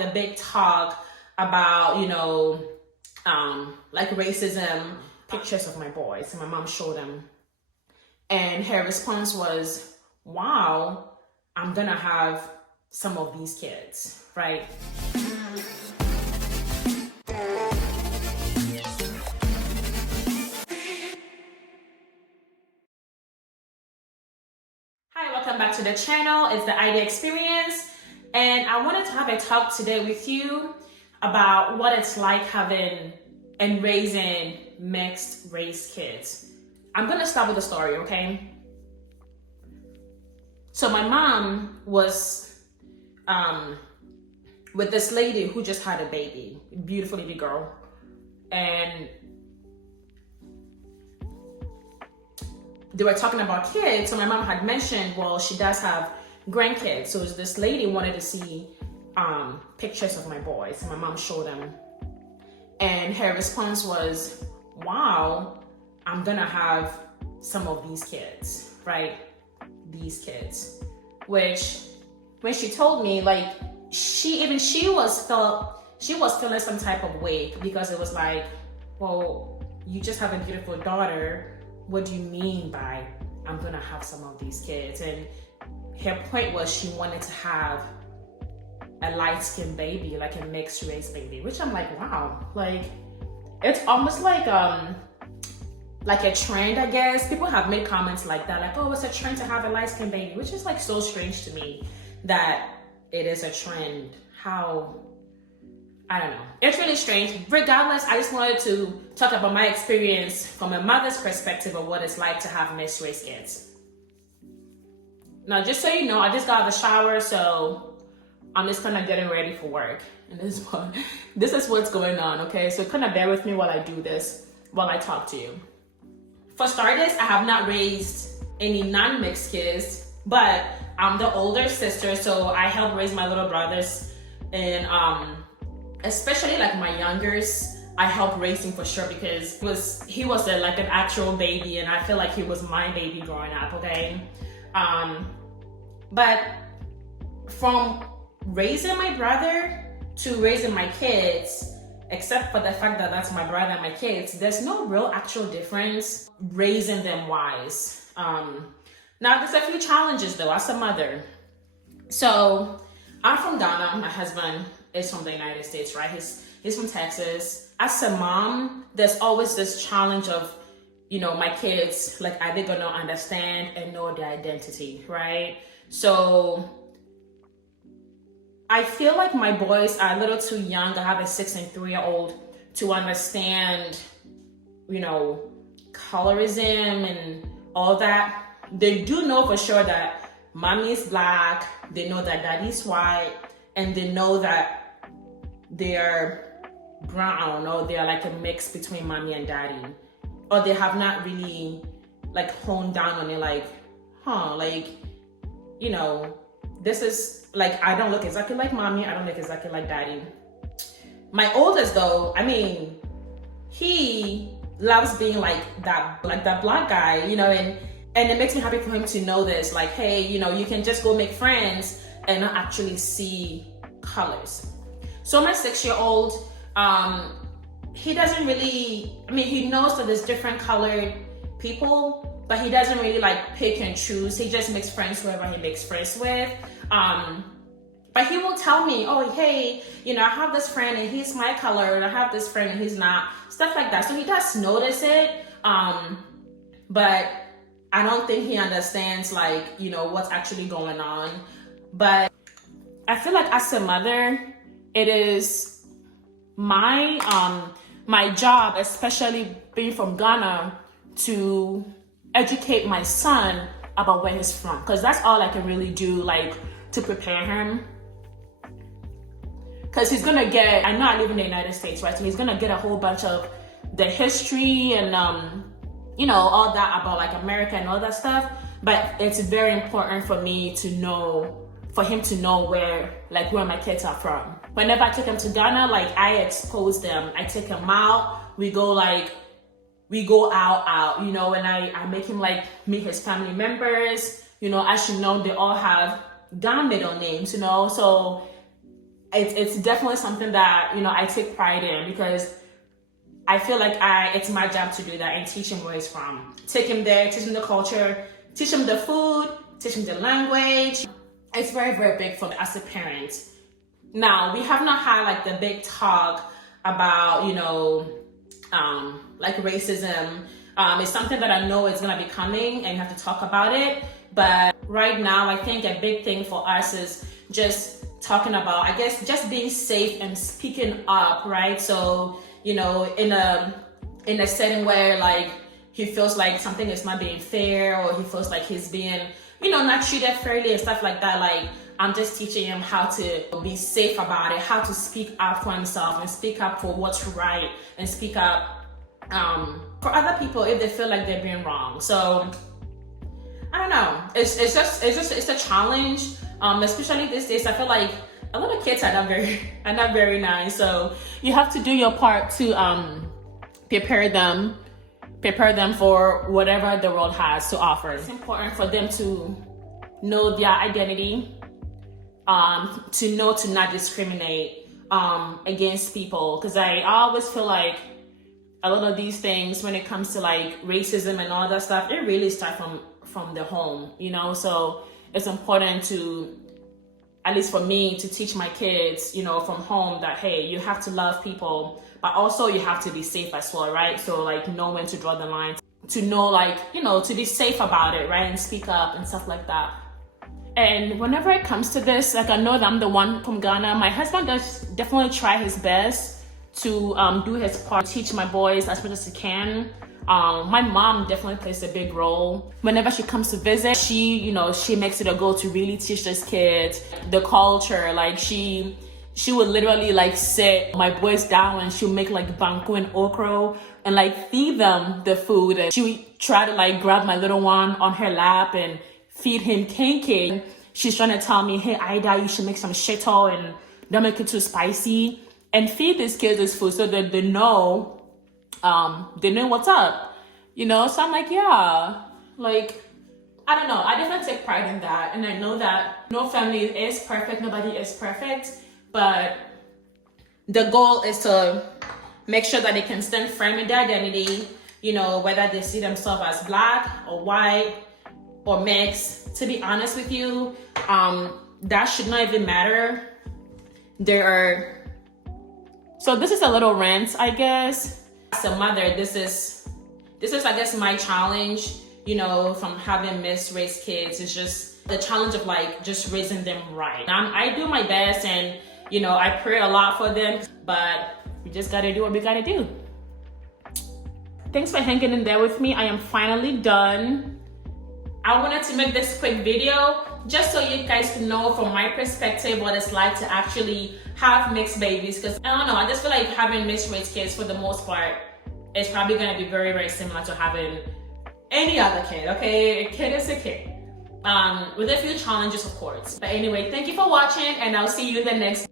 the big talk about, like racism, pictures of my boys, and my mom showed them. And her response was, wow, I'm gonna have some of these kids, right? Hi, welcome back to the channel. It's the Idea Experience, and I wanted to have a talk today with you about what it's like having and raising mixed race kids. I'm gonna start with a story, okay? So my mom was with this lady who just had a baby, beautiful little girl, and they were talking about kids. So my mom had mentioned, well, she does have grandkids. So this lady wanted to see pictures of my boys, and my mom showed them. And her response was, wow, I'm gonna have some of these kids, right? These kids. Which, when she told me, like, she was feeling some type of way, because it was like, well, you just have a beautiful daughter. What do you mean by I'm gonna have some of these kids? And her point was she wanted to have a light-skinned baby, like a mixed race baby, which I'm like, wow, like it's almost like a trend, I guess. People have made comments like that, like, oh, it's a trend to have a light-skinned baby, which is like so strange to me that it is a trend. How, I don't know. It's really strange. Regardless, I just wanted to talk about my experience from a mother's perspective of what it's like to have mixed race kids. Now, just so you know, I just got out of the shower, so I'm just kind of getting ready for work. And this is what's going on, okay? So kind of bear with me while I do this, while I talk to you. For starters, I have not raised any non-mixed kids, but I'm the older sister, so I help raise my little brothers. And especially like my youngest, I help raise him for sure, because he was like an actual baby, and I feel like he was my baby growing up, okay? But from raising my brother to raising my kids, except for the fact that that's my brother and my kids, there's no real actual difference raising them wise. Now, there's a few challenges though as a mother. So I'm from Ghana. My husband is from the United States, right? He's from Texas. As a mom, there's always this challenge of, my kids, like, are they gonna understand and know their identity, right? So I feel like my boys are a little too young. I have a 6 and 3-year-old to understand, colorism and all that. They do know for sure that mommy is black. They know that daddy's white, and they know that they're brown, or they're like a mix between mommy and daddy. Or they have not really like honed down on it, like, this is like, I don't look exactly like mommy, I don't look exactly like daddy. My oldest though, he loves being like that black guy, and it makes me happy for him to know this, like, hey, you can just go make friends and not actually see colors. So my 6-year-old, he doesn't really, he knows that there's different colored people, but he doesn't really like pick and choose. He just makes friends whoever he makes friends with. But he will tell me, oh, hey, I have this friend and he's my color, and I have this friend and he's not, stuff like that. So he does notice it, but I don't think he understands, like, what's actually going on. But I feel like as a mother, it is my job, especially being from Ghana, to educate my son about where he's from, because that's all I can really do, like, to prepare him. Because he's gonna get, I know I live in the United States, right? So he's gonna get a whole bunch of the history and all that about like America and all that stuff. But it's very important for me to know, for him to know where my kids are from. Whenever I take him to Ghana, like, I expose them. I take him out. We go out, and I make him like meet his family members. As you know, they all have Ghana middle names, so it's definitely something that, you know, I take pride in, because I feel like it's my job to do that and teach him where he's from. Take him there, teach him the culture, teach him the food, teach him the language. It's very, very big for me as a parent. Now, we have not had like the big talk about, you know, like racism. It's something that I know is gonna be coming and you have to talk about it. But right now, I think a big thing for us is just talking about, I guess, just being safe and speaking up, right? So, you know, in a setting where like he feels like something is not being fair, or he feels like he's being, you know, not treated fairly and stuff like that, like I'm just teaching him how to be safe about it, how to speak up for himself and speak up for what's right, and speak up for other people if they feel like they're being wrong. So I don't know, it's a challenge, especially these days. I feel like a lot of kids are not very nice, so you have to do your part to prepare them for whatever the world has to offer. It's important for them to know their identity, to know to not discriminate against people, because I always feel like a lot of these things, when it comes to like racism and all that stuff, it really starts from the home, you know. So it's important to, at least for me, to teach my kids, you know, from home that, hey, you have to love people, but also you have to be safe as well, right? So like know when to draw the line, to know, like, you know, to be safe about it, right? And speak up and stuff like that. And whenever it comes to this, like, I know that I'm the one from Ghana. My husband does definitely try his best to do his part, teach my boys as much as he can. My mom definitely plays a big role. Whenever she comes to visit, she makes it a goal to really teach these kids the culture. Like she would literally like sit my boys down and she'll make like banku and okra and like feed them the food. And she would try to like grab my little one on her lap and feed him kenke. She's trying to tell me, hey, Ida, you should make some shito and don't make it too spicy, and feed these kids this food so that they know what's up, you know? So I'm like, yeah, like, I don't know. I definitely take pride in that. And I know that no family is perfect. Nobody is perfect. But the goal is to make sure that they can stand firm in their identity, you know, whether they see themselves as black or white or mixed. To be honest with you, that should not even matter. So this is a little rant, I guess. As a mother, this is I guess my challenge, you know, from having mixed race kids. Is just the challenge of like just raising them right. I do my best, and you know, I pray a lot for them, but we just gotta do what we gotta do. Thanks for hanging in there with me. I am finally done. I wanted to make this quick video just so you guys can know from my perspective what it's like to actually have mixed babies, because I don't know, I just feel like having mixed race kids for the most part is probably going to be very, very similar to having any other kid, okay? A kid is a kid, with a few challenges, of course. But anyway, thank you for watching, and I'll see you in the next